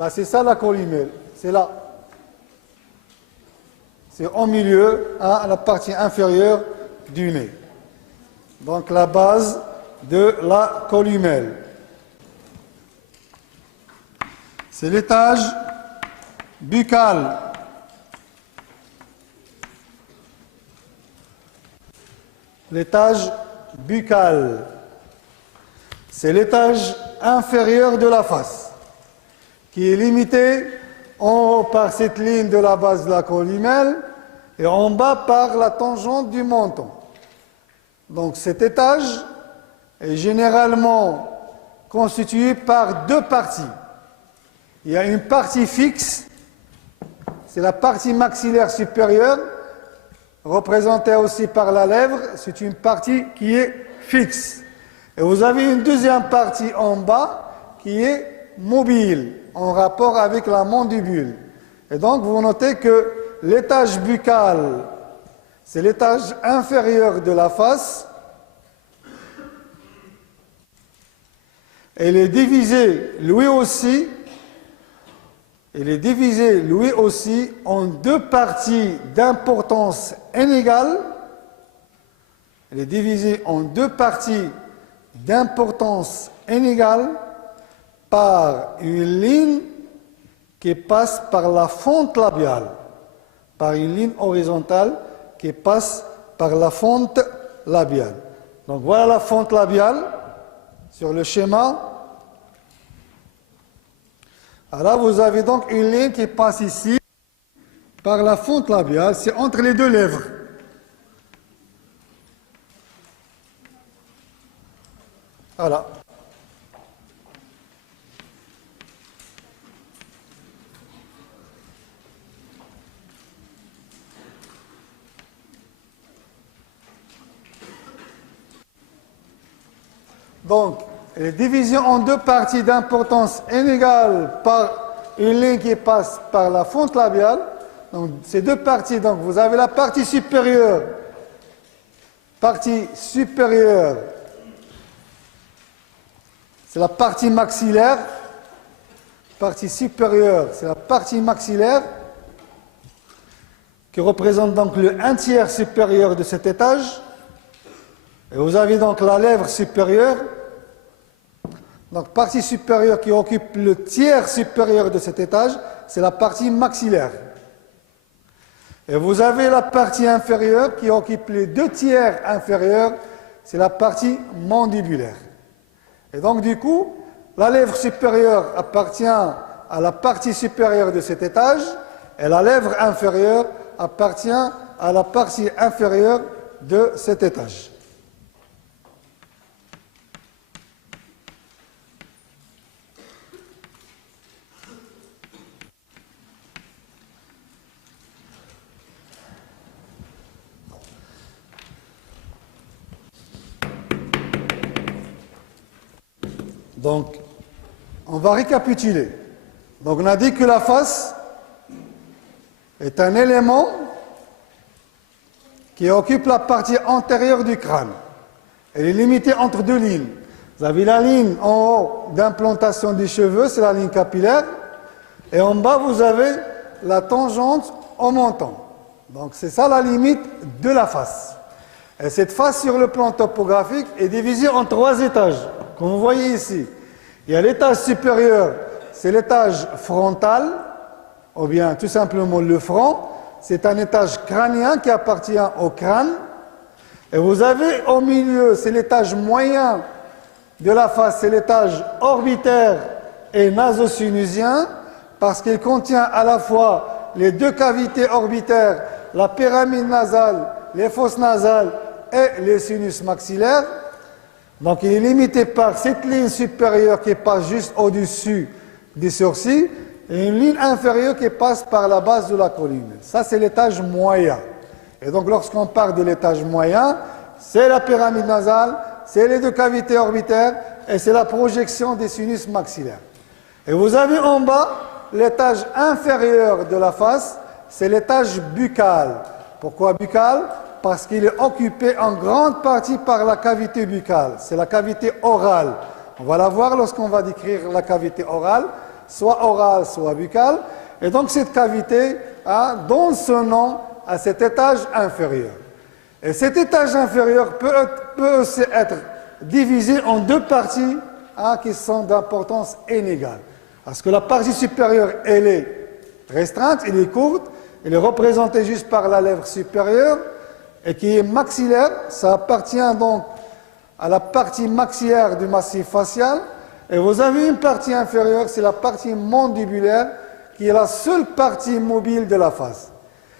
Bah, c'est ça la columelle. C'est là. C'est au milieu, à la partie inférieure du nez. Donc la base de la columelle. C'est l'étage buccal. L'étage buccal. C'est l'étage inférieur de la face, qui est limité en haut par cette ligne de la base de la columelle et en bas par la tangente du menton. Donc cet étage est généralement constitué par deux parties. Il y a une partie fixe, c'est la partie maxillaire supérieure, représentée aussi par la lèvre, c'est une partie qui est fixe. Et vous avez une deuxième partie en bas qui est mobile, en rapport avec la mandibule. Et donc vous notez que l'étage buccal, c'est l'étage inférieur de la face. Il est divisé lui aussi en deux parties d'importance inégale. Il est divisé en deux parties d'importance inégale par une ligne qui passe par la fente labiale, par une ligne horizontale qui passe par la fente labiale. Donc voilà la fente labiale sur le schéma. Alors vous avez donc une ligne qui passe ici par la fente labiale, c'est entre les deux lèvres. Voilà. Donc, elle est divisée en deux parties d'importance inégale par une ligne qui passe par la fente labiale. Donc, ces deux parties, donc vous avez la partie supérieure. C'est la partie maxillaire. Partie supérieure, c'est la partie maxillaire qui représente donc le 1/3 supérieur de cet étage. Et vous avez donc la lèvre supérieure. Donc partie supérieure qui occupe le tiers supérieur de cet étage, c'est la partie maxillaire. Et vous avez la partie inférieure qui occupe les 2/3 inférieurs, c'est la partie mandibulaire. Et donc du coup, la lèvre supérieure appartient à la partie supérieure de cet étage et la lèvre inférieure appartient à la partie inférieure de cet étage. Donc, on va récapituler. Donc, on a dit que la face est un élément qui occupe la partie antérieure du crâne. Elle est limitée entre deux lignes. Vous avez la ligne en haut d'implantation des cheveux, c'est la ligne capillaire. Et en bas, vous avez la tangente au menton. Donc, c'est ça la limite de la face. Et cette face, sur le plan topographique, est divisée en 3 étages. Comme vous voyez ici, il y a l'étage supérieur, c'est l'étage frontal, ou bien tout simplement le front. C'est un étage crânien qui appartient au crâne. Et vous avez au milieu, c'est l'étage moyen de la face, c'est l'étage orbitaire et nasosinusien, parce qu'il contient à la fois les deux cavités orbitaires, la pyramide nasale, les fosses nasales et les sinus maxillaires. Donc il est limité par cette ligne supérieure qui passe juste au-dessus des sourcils et une ligne inférieure qui passe par la base de la colonne. Ça, c'est l'étage moyen. Et donc lorsqu'on parle de l'étage moyen, c'est la pyramide nasale, c'est les deux cavités orbitaires et c'est la projection des sinus maxillaires. Et vous avez en bas l'étage inférieur de la face, c'est l'étage buccal. Pourquoi buccal? Parce qu'il est occupé en grande partie par la cavité buccale. C'est la cavité orale. On va la voir lorsqu'on va décrire la cavité orale. soit orale, soit buccale. Et donc cette cavité donne son nom à cet étage inférieur. Et cet étage inférieur peut aussi être divisé en deux parties qui sont d'importance inégale. Parce que la partie supérieure, elle est restreinte, elle est courte, elle est représentée juste par la lèvre supérieure et qui est maxillaire. Ça appartient donc à la partie maxillaire du massif facial. Et vous avez une partie inférieure, c'est la partie mandibulaire, qui est la seule partie mobile de la face.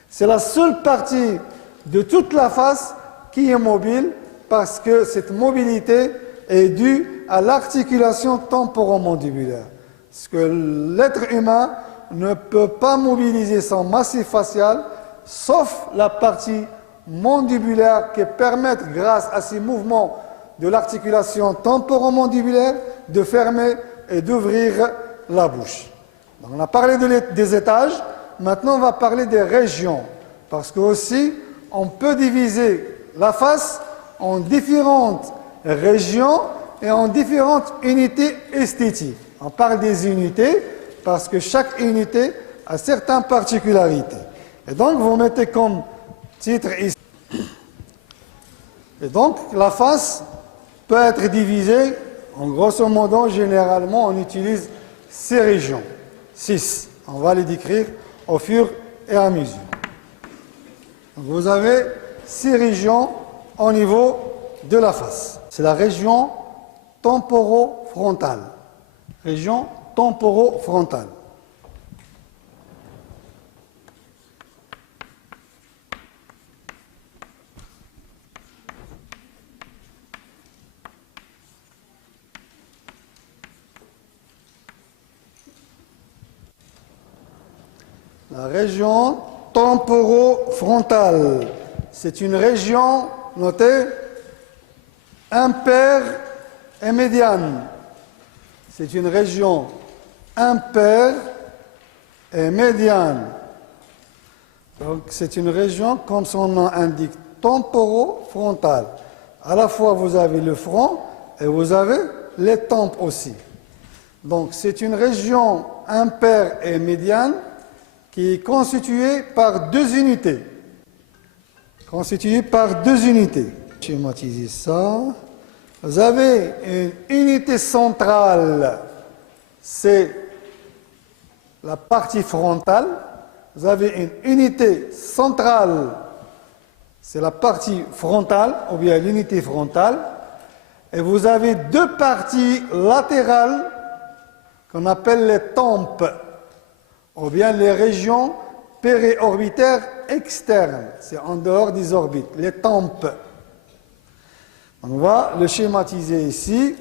C'est la seule partie de toute la face qui est mobile parce que cette mobilité est due à l'articulation temporomandibulaire. Parce que l'être humain ne peut pas mobiliser son massif facial sauf la partie mandibulaire qui permet, grâce à ces mouvements de l'articulation temporomandibulaire, de fermer et d'ouvrir la bouche. Donc on a parlé des étages, maintenant on va parler des régions. Parce que aussi, on peut diviser la face en différentes régions et en différentes unités esthétiques. On parle des unités parce que chaque unité a certaines particularités. Et donc, vous mettez comme titre ici. Et donc, la face peut être divisée, en grosso modo, généralement, on utilise 6 régions. 6. On va les décrire au fur et à mesure. Donc, vous avez 6 régions au niveau de la face. C'est la région temporofrontale. Région temporofrontale. La région temporofrontale, c'est une région, notez, impaire et médiane. C'est une région impaire et médiane. Donc c'est une région, comme son nom indique, temporofrontale. À la fois vous avez le front et vous avez les tempes aussi. Donc c'est une région impaire et médiane qui est constituée par 2 unités. Schématiser ça. Vous avez une unité centrale, c'est la partie frontale. Vous avez une unité centrale, c'est la partie frontale, ou bien l'unité frontale. Et vous avez 2 parties latérales qu'on appelle les tempes, ou bien les régions périorbitaires externes. C'est en dehors des orbites, les tempes. On va le schématiser ici.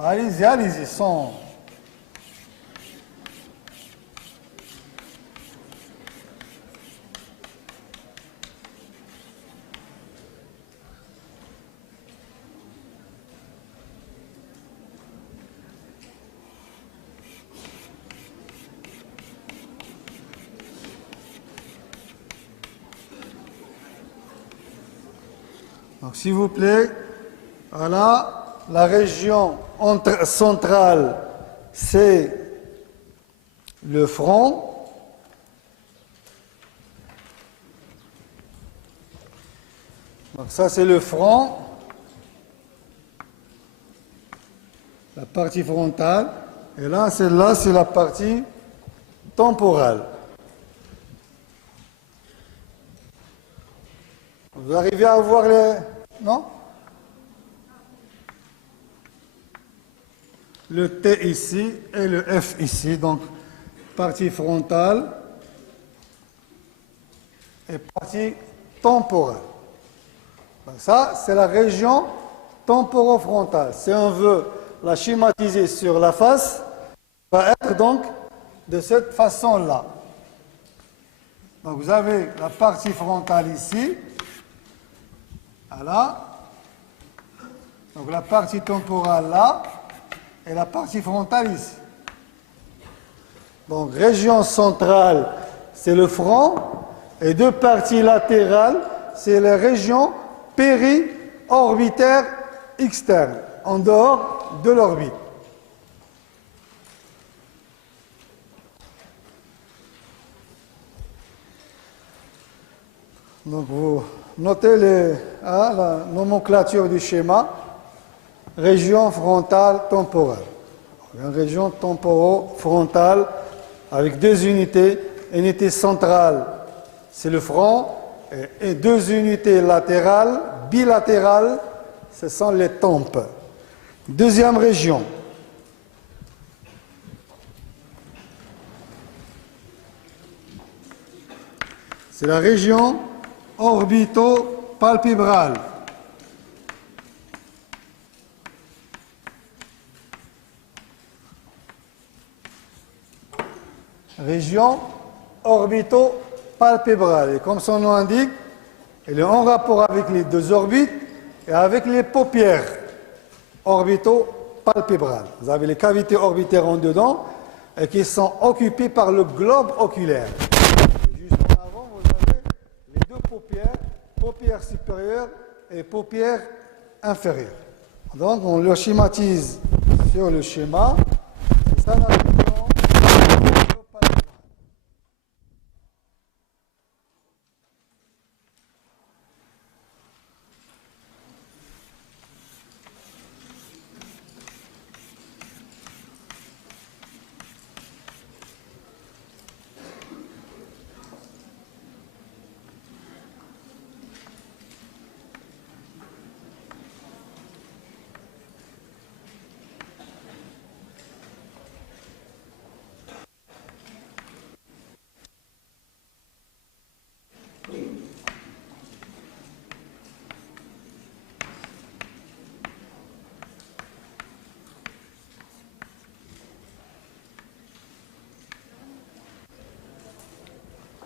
Allez-y, allez-y, son. Donc, s'il vous plaît, voilà. La région centrale, c'est le front. Donc ça, c'est le front, la partie frontale. Et là, c'est la partie temporale. Vous arrivez à voir les... Non? Le T ici et le F ici, donc partie frontale et partie temporale. Donc ça, c'est la région temporofrontale. Si on veut la schématiser sur la face, va être donc de cette façon-là. Donc vous avez la partie frontale ici, voilà. Donc la partie temporale là, et la partie frontale ici. Donc région centrale, c'est le front, et deux parties latérales, c'est les régions péri-orbitaires externes, en dehors de l'orbite. Donc vous notez la nomenclature du schéma, région frontale temporale. Une région temporo-frontale avec deux unités, unité centrale, c'est le front, et deux unités latérales, bilatérales, ce sont les tempes. Deuxième région. C'est la région orbito-palpébrale. Région orbito-palpébrale. Et comme son nom indique, elle est en rapport avec les deux orbites et avec les paupières orbito-palpébrales. Vous avez les cavités orbitaires en dedans et qui sont occupées par le globe oculaire. Et juste en avant, vous avez les deux paupières, paupières supérieures et paupières inférieures. Donc on le schématise sur le schéma. C'est ça la région.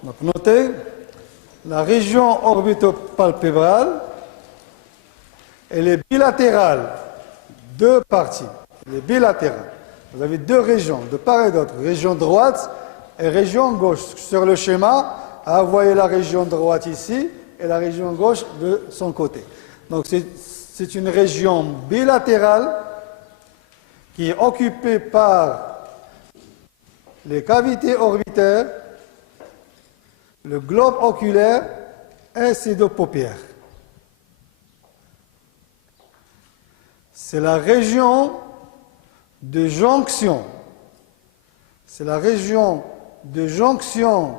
Donc notez, la région orbitopalpébrale, elle est bilatérale, deux parties, elle est bilatérale. Vous avez deux régions, de part et d'autre, région droite et région gauche. Sur le schéma, vous voyez la région droite ici et la région gauche de son côté. Donc c'est une région bilatérale qui est occupée par les cavités orbitaires, le globe oculaire et ses deux paupières. C'est la région de jonction. C'est la région de jonction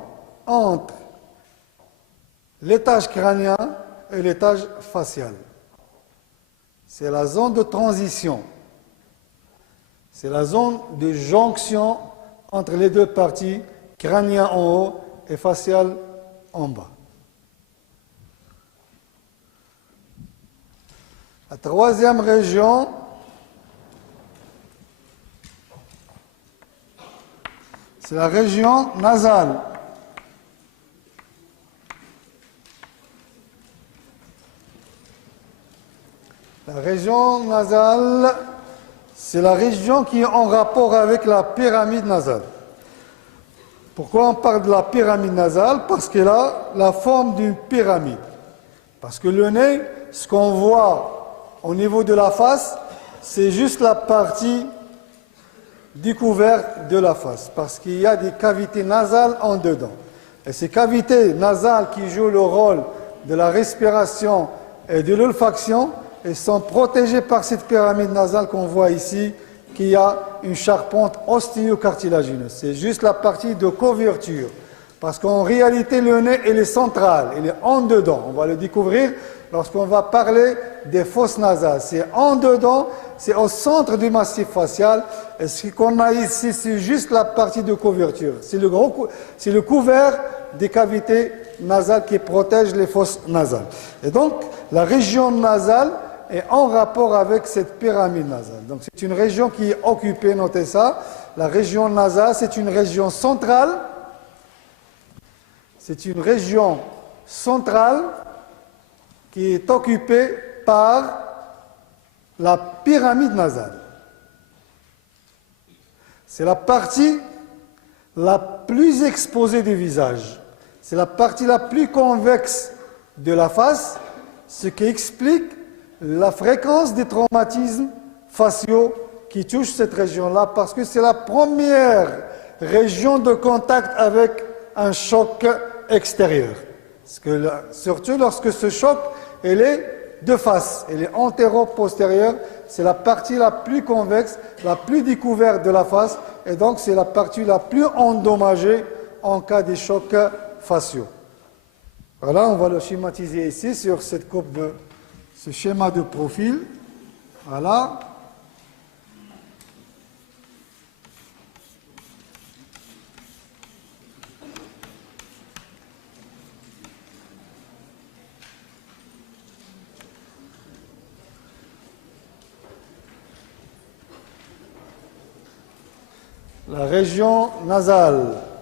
entre l'étage crânien et l'étage facial. C'est la zone de transition. C'est la zone de jonction entre les deux parties, crânien en haut et facial en bas. La troisième région, c'est la région nasale. La région nasale, c'est la région qui est en rapport avec la pyramide nasale. Pourquoi on parle de la pyramide nasale? Parce qu'elle a la forme d'une pyramide. Parce que le nez, ce qu'on voit au niveau de la face, c'est juste la partie découverte de la face. Parce qu'il y a des cavités nasales en dedans. Et ces cavités nasales qui jouent le rôle de la respiration et de l'olfaction, elles sont protégées par cette pyramide nasale qu'on voit ici, qui a une charpente ostéocartilagineuse. C'est juste la partie de couverture. Parce qu'en réalité, le nez, il est central, il est en dedans. On va le découvrir lorsqu'on va parler des fosses nasales. C'est en dedans, c'est au centre du massif facial. Et ce qu'on a ici, c'est juste la partie de couverture. C'est le couvert des cavités nasales qui protège les fosses nasales. Et donc, la région nasale est en rapport avec cette pyramide nasale. Donc c'est une région qui est occupée, notez ça. La région nasale, c'est une région centrale. C'est une région centrale qui est occupée par la pyramide nasale. C'est la partie la plus exposée du visage. C'est la partie la plus convexe de la face, ce qui explique la fréquence des traumatismes faciaux qui touchent cette région-là, parce que c'est la première région de contact avec un choc extérieur. Parce que surtout lorsque ce choc, elle est de face, elle est antéro-postérieure, c'est la partie la plus convexe, la plus découverte de la face, et donc c'est la partie la plus endommagée en cas de chocs faciaux. Voilà, on va le schématiser ici sur cette courbe de ce schéma de profil. Voilà. La région nasale.